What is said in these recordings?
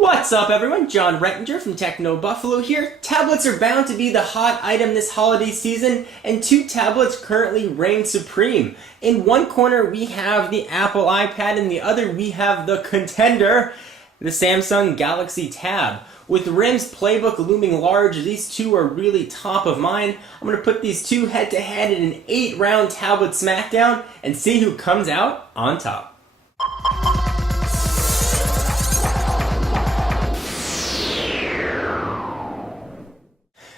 What's up everyone, John Rettinger from Techno Buffalo here. Tablets are bound to be the hot item this holiday season, and two tablets currently reign supreme. In one corner we have the Apple iPad, and the other we have the contender, the Samsung Galaxy Tab. With RIM's playbook looming large, these two are really top of mind. I'm going to put these two head to head in an 8-round tablet smackdown and see who comes out on top.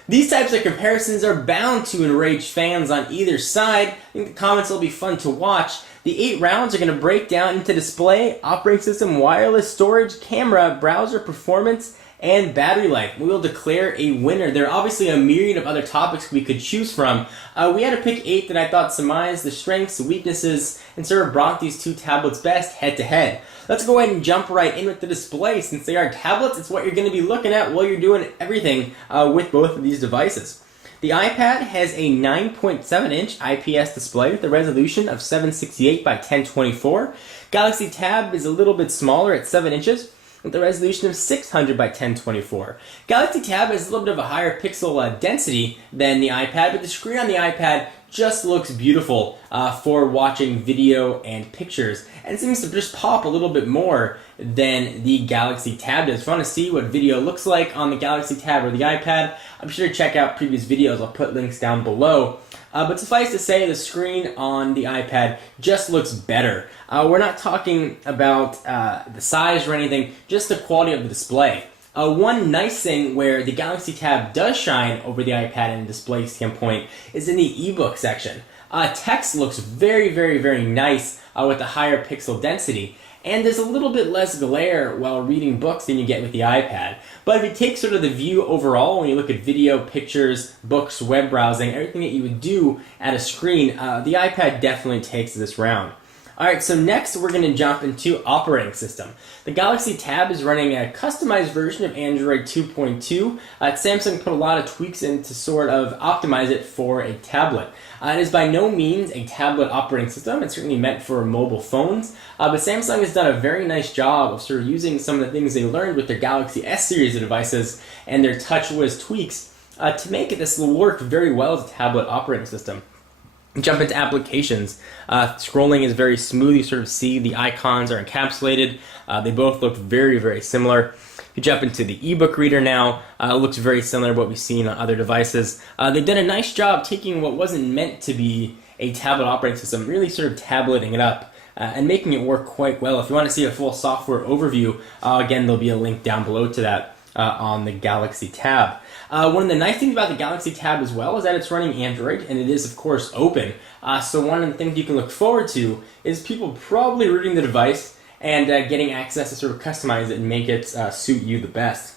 These types of comparisons are bound to enrage fans on either side. I think the comments will be fun to watch. The 8 rounds are going to break down into display, operating system, wireless storage, camera, browser performance, and battery life. We will declare a winner. There are obviously a myriad of other topics we could choose from. We had to pick 8 that I thought surmised the strengths, weaknesses, and sort of brought these two tablets best head to head. Let's go ahead and jump right in with the display. Since they are tablets, it's what you're going to be looking at while you're doing everything with both of these devices. The iPad has a 9.7-inch IPS display with a resolution of 768 by 1024. Galaxy Tab is a little bit smaller at 7 inches with a resolution of 600 by 1024. Galaxy Tab has a little bit of a higher pixel density than the iPad, but the screen on the iPad just looks beautiful for watching video and pictures, and seems to just pop a little bit more than the Galaxy Tab does. If you want to see what video looks like on the Galaxy Tab or the iPad, I'm sure to check out previous videos. I'll put links down below. But suffice to say, the screen on the iPad just looks better. We're not talking about the size or anything, just the quality of the display. One nice thing where the Galaxy Tab does shine over the iPad in a display standpoint is in the ebook section. Text looks very, very, very nice with a higher pixel density, and there's a little bit less glare while reading books than you get with the iPad. But if you take sort of the view overall, when you look at video, pictures, books, web browsing, everything that you would do at a screen, the iPad definitely takes this round. Alright, so next we're going to jump into operating system. The Galaxy Tab is running a customized version of Android 2.2. Samsung put a lot of tweaks in to sort of optimize it for a tablet. It is by no means a tablet operating system. It's certainly meant for mobile phones. But Samsung has done a very nice job of sort of using some of the things they learned with their Galaxy S series of devices and their TouchWiz tweaks to make this work very well as a tablet operating system. Jump into applications. Scrolling is very smooth. You sort of see the icons are encapsulated. They both look very, very similar. You jump into the ebook reader now. It looks very similar to what we've seen on other devices. They've done a nice job taking what wasn't meant to be a tablet operating system, really sort of tableting it up and making it work quite well. If you want to see a full software overview, again, there'll be a link down below to that on the Galaxy Tab. One of the nice things about the Galaxy Tab as well is that it's running Android, and it is of course open. So one of the things you can look forward to is people probably rooting the device and getting access to sort of customize it and make it suit you the best.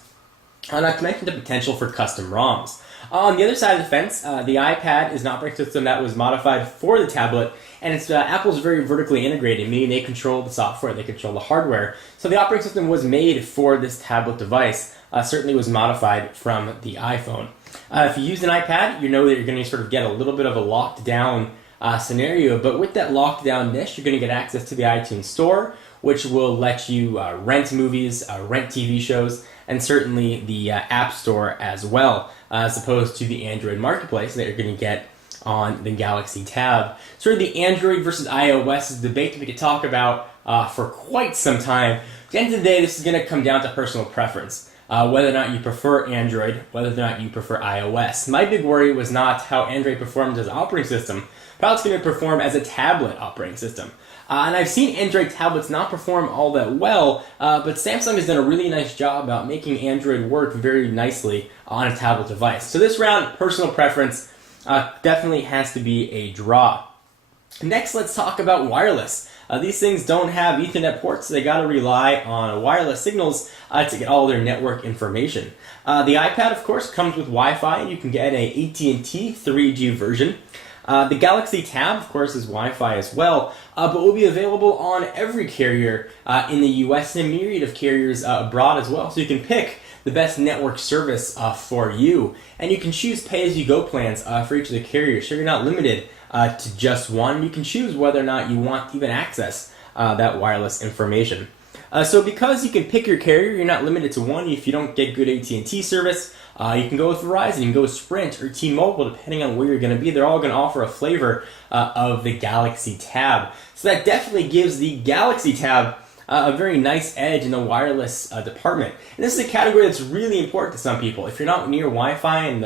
Not to mention the potential for custom ROMs. On the other side of the fence, the iPad is an operating system that was modified for the tablet, and it's Apple's very vertically integrated, meaning they control the software, they control the hardware. So the operating system was made for this tablet device. Certainly was modified from the iPhone. If you use an iPad, you know that you're going to sort of get a little bit of a locked down scenario, but with that locked down niche, you're going to get access to the iTunes Store, which will let you rent movies, rent TV shows, and certainly the App Store as well, as opposed to the Android Marketplace that you're going to get on the Galaxy Tab. Sort of the Android versus iOS is a debate that we could talk about for quite some time. At the end of the day, this is going to come down to personal preference. Whether or not you prefer Android, whether or not you prefer iOS. My big worry was not how Android performs as an operating system, but how it's going to perform as a tablet operating system. And I've seen Android tablets not perform all that well, but Samsung has done a really nice job about making Android work very nicely on a tablet device. So this round, personal preference, definitely has to be a draw. Next, let's talk about wireless. These things don't have Ethernet ports, so they got to rely on wireless signals to get all their network information. The iPad, of course, comes with Wi-Fi, and you can get a AT&T 3G version. The Galaxy Tab, of course, is Wi-Fi as well, but will be available on every carrier in the US and a myriad of carriers abroad as well, so you can pick the best network service for you. And you can choose pay-as-you-go plans for each of the carriers, so you're not limited to just one. You can choose whether or not you want to even access that wireless information. So because you can pick your carrier, you're not limited to one. If you don't get good AT&T service, you can go with Verizon, you can go with Sprint or T-Mobile, depending on where you're going to be. They're all going to offer a flavor of the Galaxy Tab. So that definitely gives the Galaxy Tab a very nice edge in the wireless department. And this is a category that's really important to some people. If you're not near Wi-Fi and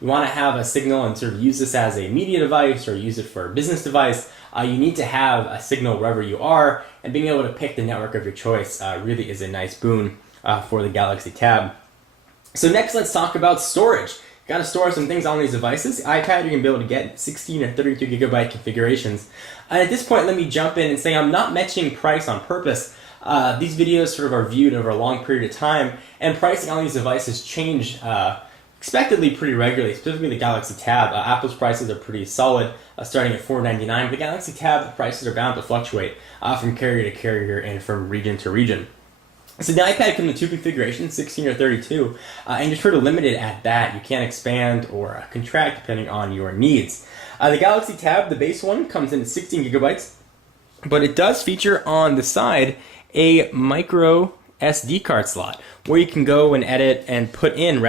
you want to have a signal and sort of use this as a media device or use it for a business device, you need to have a signal wherever you are, and being able to pick the network of your choice really is a nice boon for the Galaxy Tab. So next, let's talk about storage. Got to store some things on these devices. The iPad, you're going to be able to get 16 or 32 gigabyte configurations. And at this point, let me jump in and say I'm not mentioning price on purpose. These videos sort of are viewed over a long period of time, and pricing on these devices change expectedly pretty regularly, specifically the Galaxy Tab. Apple's prices are pretty solid, starting at $499. But the Galaxy Tab, the prices are bound to fluctuate from carrier to carrier and from region to region. So the iPad comes in two configurations, 16 or 32, and you're sort of limited at that. You can't expand or contract depending on your needs. The Galaxy Tab, the base one, comes in at 16 gigabytes, but it does feature on the side a micro SD card slot where you can go and edit and put in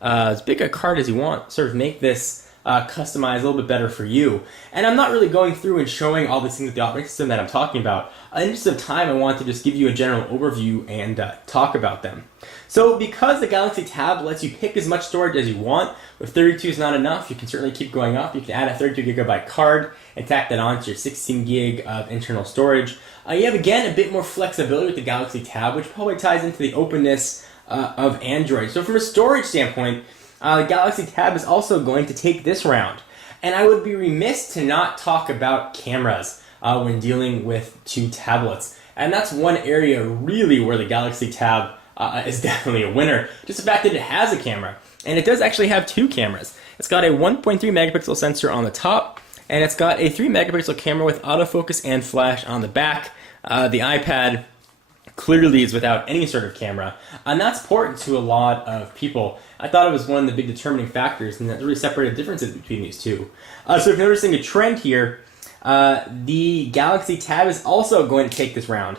as big a card as you want, sort of make this customized a little bit better for you. And I'm not really going through and showing all these things with the operating system that I'm talking about. In the interest of time, I want to just give you a general overview and talk about them. So because the Galaxy Tab lets you pick as much storage as you want, if 32 is not enough, you can certainly keep going up. You can add a 32 gigabyte card and tack that onto your 16 gig of internal storage. You have, again, a bit more flexibility with the Galaxy Tab, which probably ties into the openness of Android. So from a storage standpoint, the Galaxy Tab is also going to take this round. And I would be remiss to not talk about cameras when dealing with two tablets. And that's one area really where the Galaxy Tab is definitely a winner. Just the fact that it has a camera. And it does actually have two cameras. It's got a 1.3 megapixel sensor on the top, and it's got a 3 megapixel camera with autofocus and flash on the back. The iPad clearly is without any sort of camera, and that's important to a lot of people. I thought it was one of the big determining factors, and that really separated differences between these two. So if you're noticing a trend here, the Galaxy Tab is also going to take this round.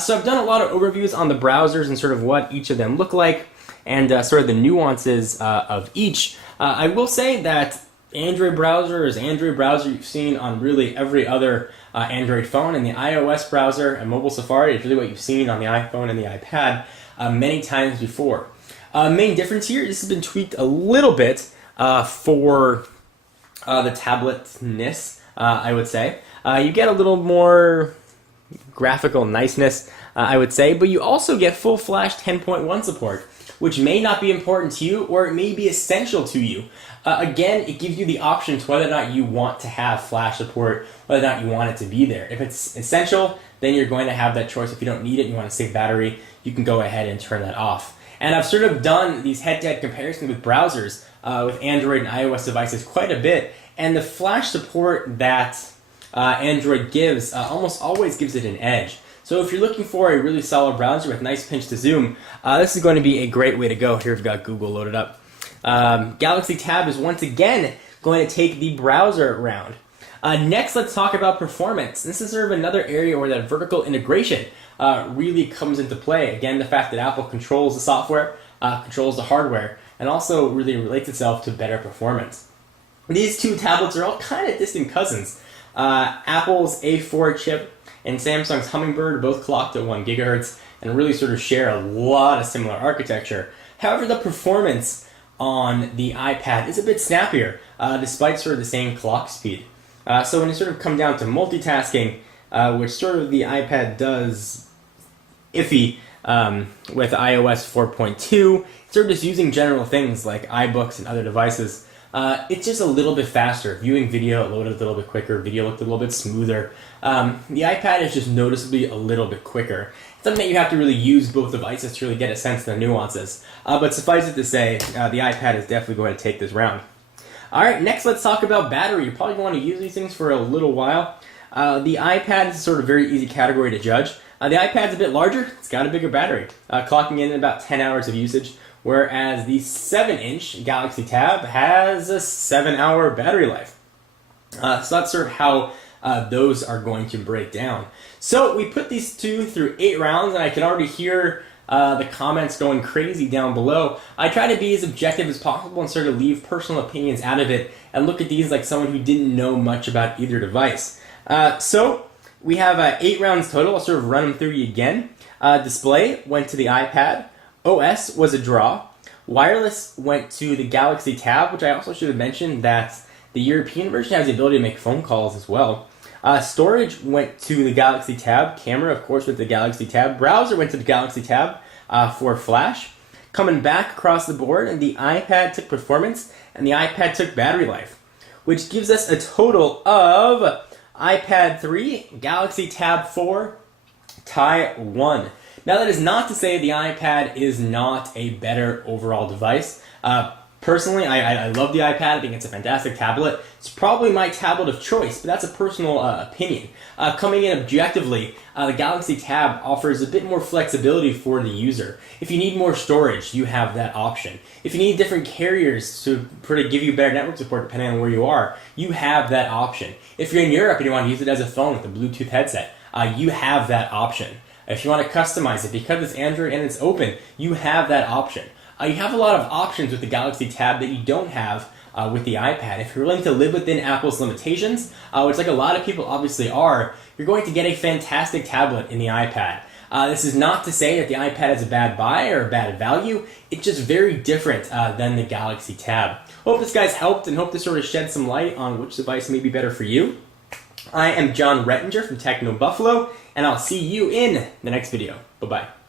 So I've done a lot of overviews on the browsers and sort of what each of them look like, and sort of the nuances of each. I will say that Android browser is Android browser you've seen on really every other Android phone, and the iOS browser and mobile Safari is really what you've seen on the iPhone and the iPad many times before. Main difference here, this has been tweaked a little bit for the tabletness, I would say. You get a little more graphical niceness, I would say, but you also get full Flash 10.1 support, which may not be important to you, or it may be essential to you. Again, it gives you the option to whether or not you want to have Flash support, whether or not you want it to be there. If it's essential, then you're going to have that choice. If you don't need it and you want to save battery, you can go ahead and turn that off. And I've sort of done these head-to-head comparisons with browsers, with Android and iOS devices quite a bit, and the Flash support that Android gives almost always gives it an edge. So if you're looking for a really solid browser with nice pinch to zoom, this is going to be a great way to go. Here we've got Google loaded up. Galaxy Tab is once again going to take the browser round. Next, let's talk about performance. This is sort of another area where that vertical integration really comes into play. Again, the fact that Apple controls the software, controls the hardware, and also really relates itself to better performance. These two tablets are all kind of distant cousins. Apple's A4 chip and Samsung's Hummingbird are both clocked at 1 gigahertz and really sort of share a lot of similar architecture. However, the performance on the iPad is a bit snappier, despite sort of the same clock speed. So when you sort of come down to multitasking, which sort of the iPad does iffy with iOS 4.2, sort of just using general things like iBooks and other devices, it's just a little bit faster. Viewing video, it loaded a little bit quicker. Video looked a little bit smoother. The iPad is just noticeably a little bit quicker. It's something that you have to really use both devices to really get a sense of the nuances. But suffice it to say, the iPad is definitely going to take this round. Alright, next let's talk about battery. You're probably going to want to use these things for a little while. The iPad is sort of a very easy category to judge. The iPad's a bit larger. It's got a bigger battery, clocking in about 10 hours of usage. Whereas the 7-inch Galaxy Tab has a 7-hour battery life. So that's sort of how those are going to break down. So we put these two through 8 rounds, and I can already hear the comments going crazy down below. I try to be as objective as possible and sort of leave personal opinions out of it and look at these like someone who didn't know much about either device. So we have 8 rounds total. I'll sort of run them through you again. Display went to the iPad. OS was a draw. Wireless went to the Galaxy Tab, which I also should have mentioned that the European version has the ability to make phone calls as well. Storage went to the Galaxy Tab. Camera, of course, went to the Galaxy Tab. Browser went to the Galaxy Tab for Flash. Coming back across the board, and the iPad took performance, and the iPad took battery life, which gives us a total of iPad 3, Galaxy Tab 4, tie 1. Now, that is not to say the iPad is not a better overall device. Personally, I love the iPad. I think it's a fantastic tablet. It's probably my tablet of choice, but that's a personal opinion. Coming in objectively, the Galaxy Tab offers a bit more flexibility for the user. If you need more storage, you have that option. If you need different carriers to give you better network support depending on where you are, you have that option. If you're in Europe and you want to use it as a phone with a Bluetooth headset, you have that option. If you want to customize it, because it's Android and it's open, you have that option. You have a lot of options with the Galaxy Tab that you don't have with the iPad. If you're willing to live within Apple's limitations, which like a lot of people obviously are, you're going to get a fantastic tablet in the iPad. This is not to say that the iPad is a bad buy or a bad value. It's just very different than the Galaxy Tab. Hope this guy's helped and hope this sort of shed some light on which device may be better for you. I am John Rettinger from Techno Buffalo, and I'll see you in the next video. Bye-bye.